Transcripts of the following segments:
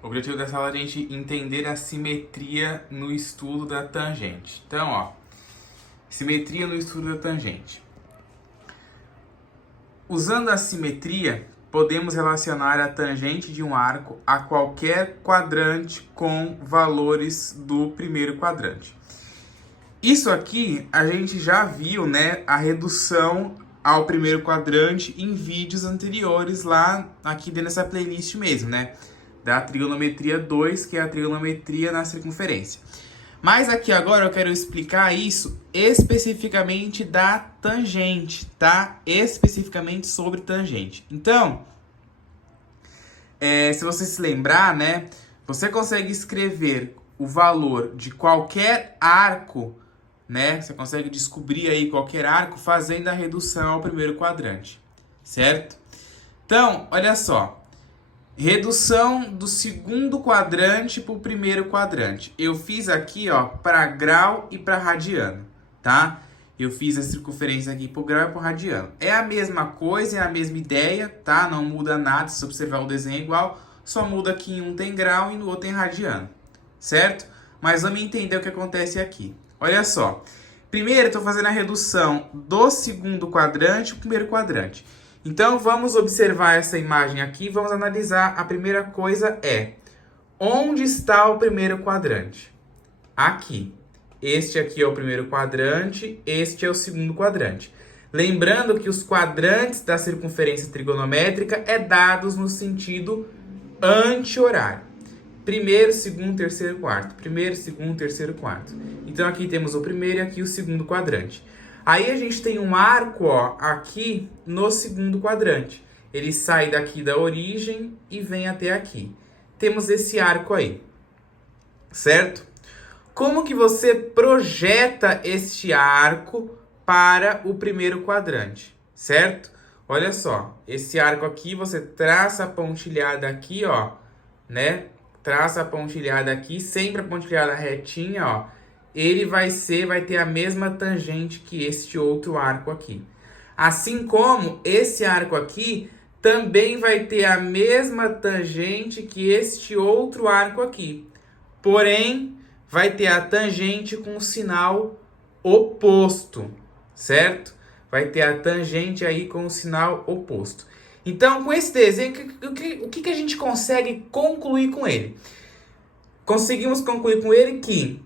O objetivo dessa aula é a gente entender a simetria no estudo da tangente. Então, ó, simetria no estudo da tangente. Usando a simetria, podemos relacionar a tangente de um arco a qualquer quadrante com valores do primeiro quadrante. Isso aqui a gente já viu, né, a redução ao primeiro quadrante em vídeos anteriores lá aqui dentro dessa playlist mesmo, né? Da trigonometria 2, que é a trigonometria na circunferência. Mas aqui agora eu quero explicar isso especificamente da tangente, tá? Especificamente sobre tangente. Então, se você se lembrar, né? Você consegue escrever o valor de qualquer arco, né? Você consegue descobrir aí qualquer arco fazendo a redução ao primeiro quadrante, certo? Então, olha só. Redução do segundo quadrante para o primeiro quadrante. Eu fiz aqui, ó, para grau e para radiano, tá? Eu fiz a circunferência aqui para o grau e para o radiano. É a mesma coisa, é a mesma ideia, tá? Não muda nada, se observar o desenho é igual. Só muda que em um tem grau e no outro tem radiano, certo? Mas vamos entender o que acontece aqui. Olha só. Primeiro, eu estou fazendo a redução do segundo quadrante para o primeiro quadrante. Então, vamos observar essa imagem aqui e vamos analisar. A primeira coisa é, onde está o primeiro quadrante? Aqui. Este aqui é o primeiro quadrante, este é o segundo quadrante. Lembrando que os quadrantes da circunferência trigonométrica é dados no sentido anti-horário. Primeiro, segundo, terceiro, quarto. Primeiro, segundo, terceiro, quarto. Então, aqui temos o primeiro e aqui o segundo quadrante. Aí a gente tem um arco, ó, aqui no segundo quadrante. Ele sai daqui da origem e vem até aqui. Temos esse arco aí, certo? Como que você projeta este arco para o primeiro quadrante, certo? Olha só, esse arco aqui, você traça a pontilhada aqui, ó, né? Traça a pontilhada aqui, sempre a pontilhada retinha, ó. Ele vai ter a mesma tangente que este outro arco aqui. Assim como esse arco aqui também vai ter a mesma tangente que este outro arco aqui. Porém, vai ter a tangente com o sinal oposto, certo? Vai ter a tangente aí com o sinal oposto. Então, com esse desenho, o que a gente consegue concluir com ele? Conseguimos concluir com ele que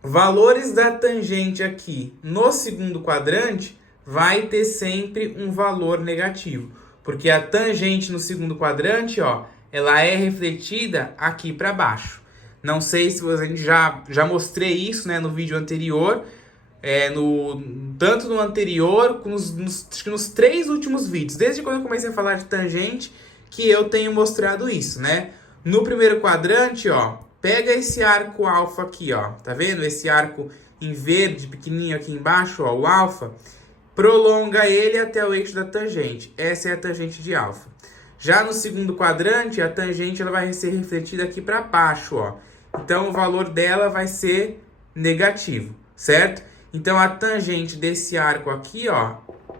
valores da tangente aqui no segundo quadrante vai ter sempre um valor negativo. Porque a tangente no segundo quadrante, ó, ela é refletida aqui para baixo. Não sei se a gente já mostrei isso, né, no vídeo anterior. Tanto no anterior, nos 3 últimos vídeos. Desde quando eu comecei a falar de tangente, que eu tenho mostrado isso, né? No primeiro quadrante, ó, pega esse arco alfa aqui, ó. Tá vendo? Esse arco em verde, pequenininho aqui embaixo, ó, o alfa. Prolonga ele até o eixo da tangente. Essa é a tangente de alfa. Já no segundo quadrante, a tangente ela vai ser refletida aqui para baixo, ó. Então, o valor dela vai ser negativo, certo? Então, a tangente desse arco aqui, ó,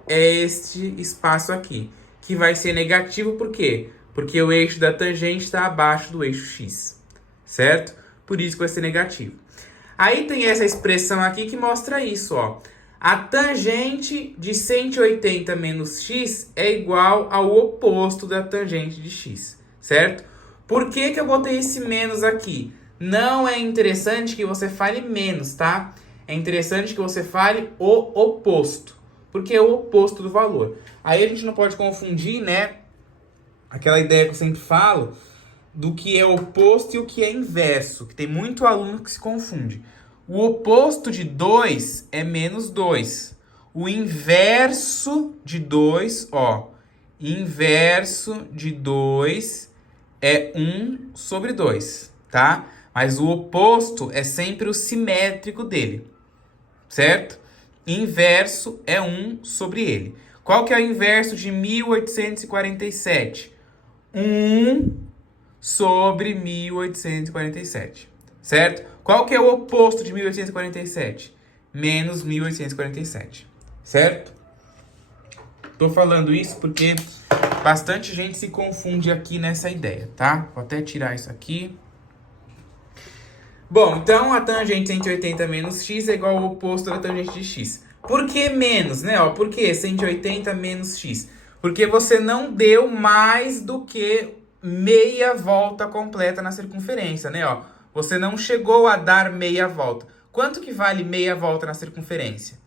é este espaço aqui, que vai ser negativo por quê? Porque o eixo da tangente está abaixo do eixo x. Certo? Por isso que vai ser negativo. Aí tem essa expressão aqui que mostra isso, ó. A tangente de 180 menos x é igual ao oposto da tangente de x, certo? Por que que eu botei esse menos aqui? Não é interessante que você fale menos, tá? É interessante que você fale o oposto, porque é o oposto do valor. Aí a gente não pode confundir, né? Aquela ideia que eu sempre falo, do que é oposto e o que é inverso, que tem muito aluno que se confunde. O oposto de 2 é menos 2. O inverso de 2, ó, inverso de 2 é 1 sobre 2, tá? Mas o oposto é sempre o simétrico dele, certo? Inverso é 1 sobre ele. Qual que é o inverso de 1847? 1 sobre 1847, certo? Qual que é o oposto de 1847? Menos 1847, certo? Tô falando isso porque Bastante gente se confunde aqui nessa ideia, tá? Vou até tirar isso aqui. Bom, então a tangente de 180 menos x é igual ao oposto da tangente de x. Por que menos, né? Ó, por que 180 menos x? Porque você não deu mais do que meia volta completa na circunferência, né? Ó, você não chegou a dar meia volta. Quanto que vale meia volta na circunferência?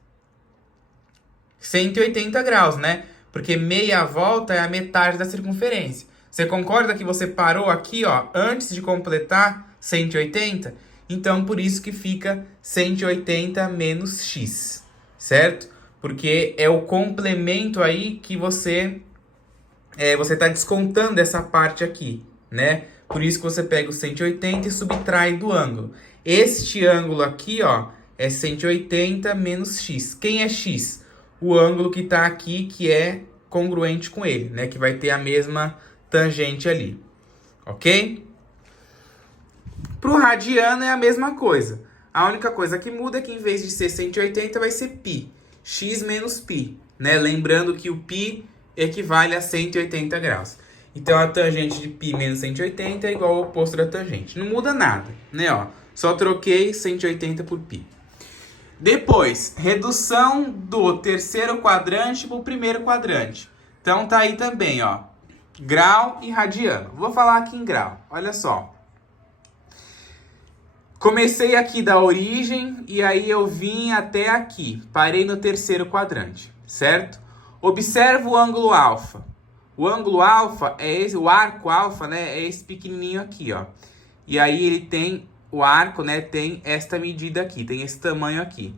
180 graus, né? Porque meia volta é a metade da circunferência. Você concorda que você parou aqui, ó, antes de completar 180? Então, por isso que fica 180 menos x, certo? Porque é o complemento aí que você está descontando essa parte aqui, né? Por isso que você pega o 180 e subtrai do ângulo. Este ângulo aqui, ó, é 180 menos x. Quem é x? O ângulo que está aqui, que é congruente com ele, né? Que vai ter a mesma tangente ali, ok? Para o radiano é a mesma coisa. A única coisa que muda é que em vez de ser 180 vai ser π. X menos π, né? Lembrando que o π equivale a 180 graus. Então a tangente de π menos 180 é igual ao oposto da tangente. Não muda nada, né? Ó, só troquei 180 por π. Depois, redução do terceiro quadrante para o primeiro quadrante. Então tá aí também, ó, grau e radiano. Vou falar aqui em grau, olha só. Comecei aqui da origem e aí eu vim até aqui. Parei no terceiro quadrante, certo? Observa o ângulo alfa. O ângulo alfa é esse, o arco alfa, né? É esse pequenininho aqui, ó. E aí ele tem, o arco, né? Tem esta medida aqui, tem esse tamanho aqui.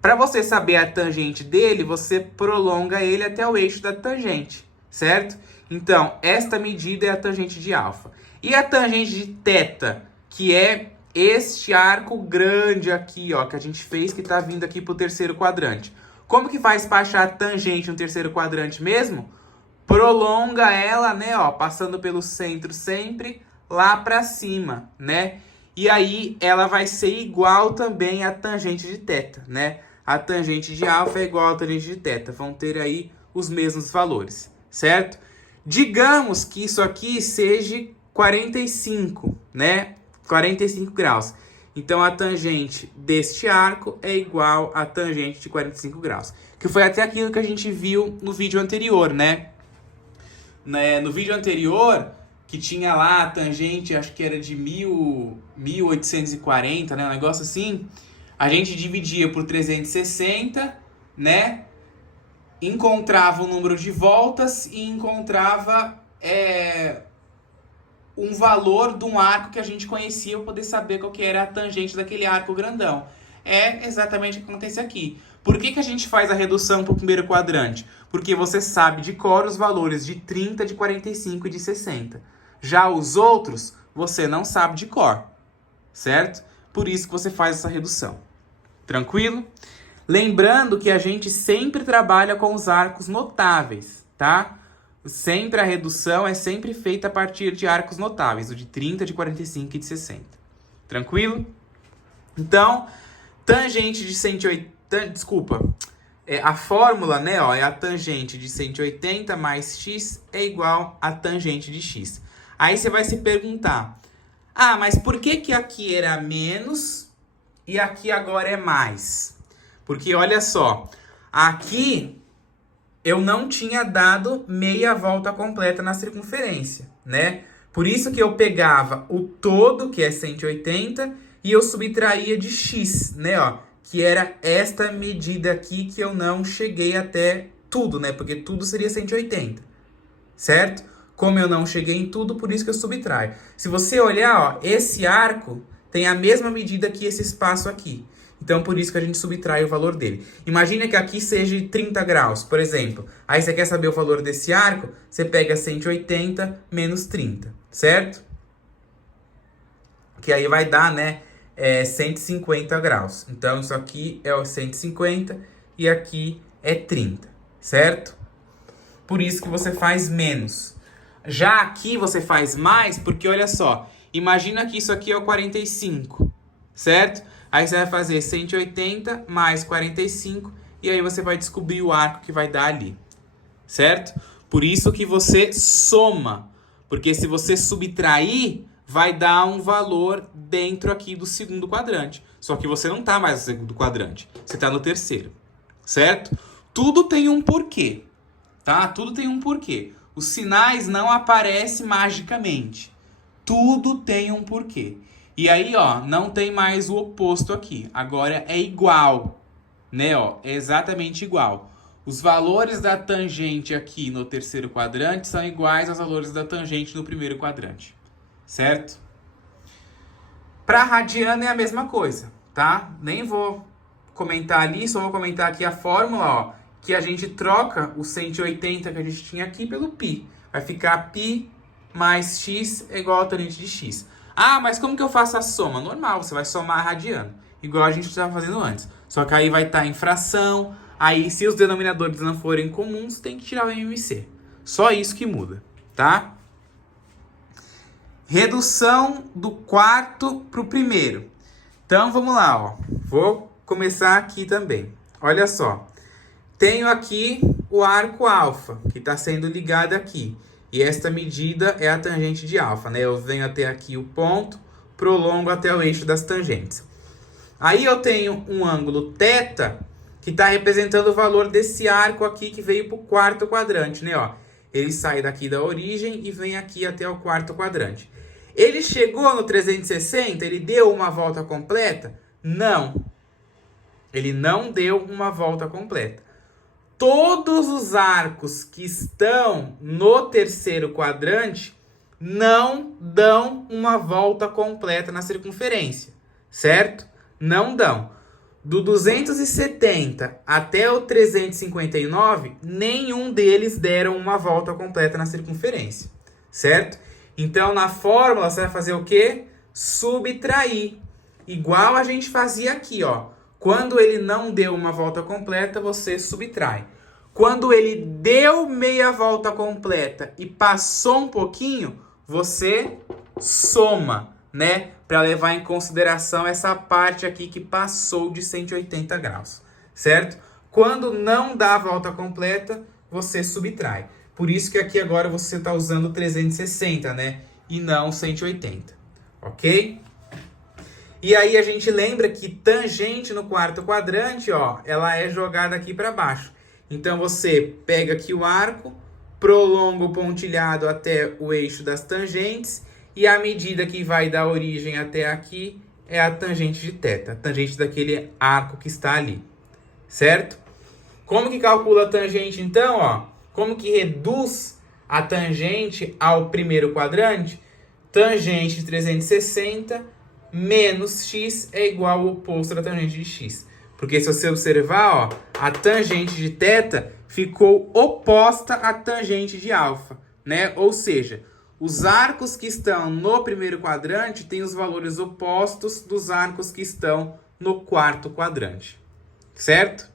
Para você saber a tangente dele, você prolonga ele até o eixo da tangente, certo? Então, esta medida é a tangente de alfa. E a tangente de θ, que é este arco grande aqui, ó, que a gente fez, que tá vindo aqui pro terceiro quadrante. Como que faz para achar a tangente no terceiro quadrante mesmo? Prolonga ela, né, ó, passando pelo centro sempre lá para cima, né? E aí ela vai ser igual também à tangente de θ, né? A tangente de alfa é igual à tangente de θ. Vão ter aí os mesmos valores, certo? Digamos que isso aqui seja 45, né? 45 graus. Então, a tangente deste arco é igual à tangente de 45 graus. Que foi até aquilo que a gente viu no vídeo anterior, né? No vídeo anterior, que tinha lá a tangente, acho que era de 1840, né? Um negócio assim. A gente dividia por 360, né? Encontrava o número de voltas e encontrava um valor de um arco que a gente conhecia para poder saber qual que era a tangente daquele arco grandão. É exatamente o que acontece aqui. Por que a gente faz a redução para o primeiro quadrante? Porque você sabe de cor os valores de 30, de 45 e de 60. Já os outros, você não sabe de cor, certo? Por isso que você faz essa redução. Tranquilo? Lembrando que a gente sempre trabalha com os arcos notáveis, tá? Sempre a redução é sempre feita a partir de arcos notáveis, o de 30, de 45 e de 60. Tranquilo? Então, tangente de 180... Desculpa. A fórmula, né, ó, é a tangente de 180 mais x é igual a tangente de x. Aí você vai se perguntar, mas por que aqui era menos e aqui agora é mais? Porque, olha só, aqui eu não tinha dado meia volta completa na circunferência, né? Por isso que eu pegava o todo, que é 180, e eu subtraía de x, né, ó? Que era esta medida aqui que eu não cheguei até tudo, né? Porque tudo seria 180, certo? Como eu não cheguei em tudo, por isso que eu subtraio. Se você olhar, ó, esse arco tem a mesma medida que esse espaço aqui. Então, por isso que a gente subtrai o valor dele. Imagina que aqui seja 30 graus, por exemplo. Aí você quer saber o valor desse arco, você pega 180 menos 30, certo? Que aí vai dar, né, 150 graus. Então, isso aqui é o 150 e aqui é 30, certo? Por isso que você faz menos. Já aqui você faz mais, porque olha só, imagina que isso aqui é o 45, certo? Aí você vai fazer 180 mais 45 e aí você vai descobrir o arco que vai dar ali, certo? Por isso que você soma. Porque se você subtrair, vai dar um valor dentro aqui do segundo quadrante. Só que você não está mais no segundo quadrante. Você está no terceiro. Certo? Tudo tem um porquê. Tá? Tudo tem um porquê. Os sinais não aparecem magicamente. Tudo tem um porquê. E aí, ó, não tem mais o oposto aqui. Agora é igual. Né, ó? É exatamente igual. Os valores da tangente aqui no terceiro quadrante são iguais aos valores da tangente no primeiro quadrante. Certo? Para radiano é a mesma coisa, tá? Nem vou comentar ali, só vou comentar aqui a fórmula, ó, que a gente troca o 180 que a gente tinha aqui pelo π. Vai ficar π mais x é igual a tangente de x. Ah, mas como que eu faço a soma? Normal, você vai somar radiano, igual a gente estava fazendo antes. Só que aí vai estar em fração, aí se os denominadores não forem comuns, tem que tirar o MMC. Só isso que muda, tá? Redução do quarto para o primeiro. Então, vamos lá, ó. Vou começar aqui também. Olha só. Tenho aqui o arco alfa, que está sendo ligado aqui. E esta medida é a tangente de alfa, né? Eu venho até aqui o ponto, prolongo até o eixo das tangentes. Aí eu tenho um ângulo θ, que está representando o valor desse arco aqui que veio para o quarto quadrante, né? Ó, ele sai daqui da origem e vem aqui até o quarto quadrante. Ele chegou no 360? Ele deu uma volta completa? Não. Ele não deu uma volta completa. Todos os arcos que estão no terceiro quadrante não dão uma volta completa na circunferência, certo? Não dão. Do 270 até o 359, nenhum deles deram uma volta completa na circunferência, certo? Então, na fórmula, você vai fazer o quê? Subtrair. Igual a gente fazia aqui, ó. Quando ele não deu uma volta completa, você subtrai. Quando ele deu meia volta completa e passou um pouquinho, você soma, né? Para levar em consideração essa parte aqui que passou de 180 graus, certo? Quando não dá a volta completa, você subtrai. Por isso que aqui agora você está usando 360, né? E não 180, ok? E aí a gente lembra que tangente no quarto quadrante, ó, ela é jogada aqui para baixo. Então você pega aqui o arco, prolonga o pontilhado até o eixo das tangentes e a medida que vai da origem até aqui é a tangente de θ, a tangente daquele arco que está ali, certo? Como que calcula a tangente então, ó? Como que reduz a tangente ao primeiro quadrante? Tangente de 360 menos x é igual ao oposto da tangente de x. Porque se você observar, ó, a tangente de θ ficou oposta à tangente de alfa, né? Ou seja, os arcos que estão no primeiro quadrante têm os valores opostos dos arcos que estão no quarto quadrante, certo?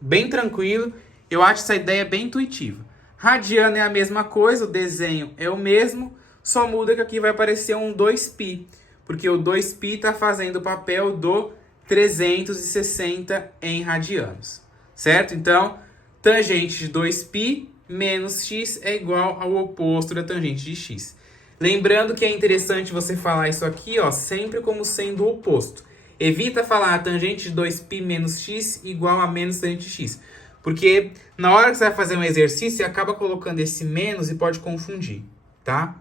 Bem tranquilo, eu acho essa ideia bem intuitiva. Radiano é a mesma coisa, o desenho é o mesmo, só muda que aqui vai aparecer um 2π, porque o 2π está fazendo o papel do 360 em radianos, certo? Então, tangente de 2π menos x é igual ao oposto da tangente de x. Lembrando que é interessante você falar isso aqui, ó, sempre como sendo o oposto. Evita falar a tangente de 2π menos x igual a menos tangente de x. Porque na hora que você vai fazer um exercício, você acaba colocando esse menos e pode confundir, tá?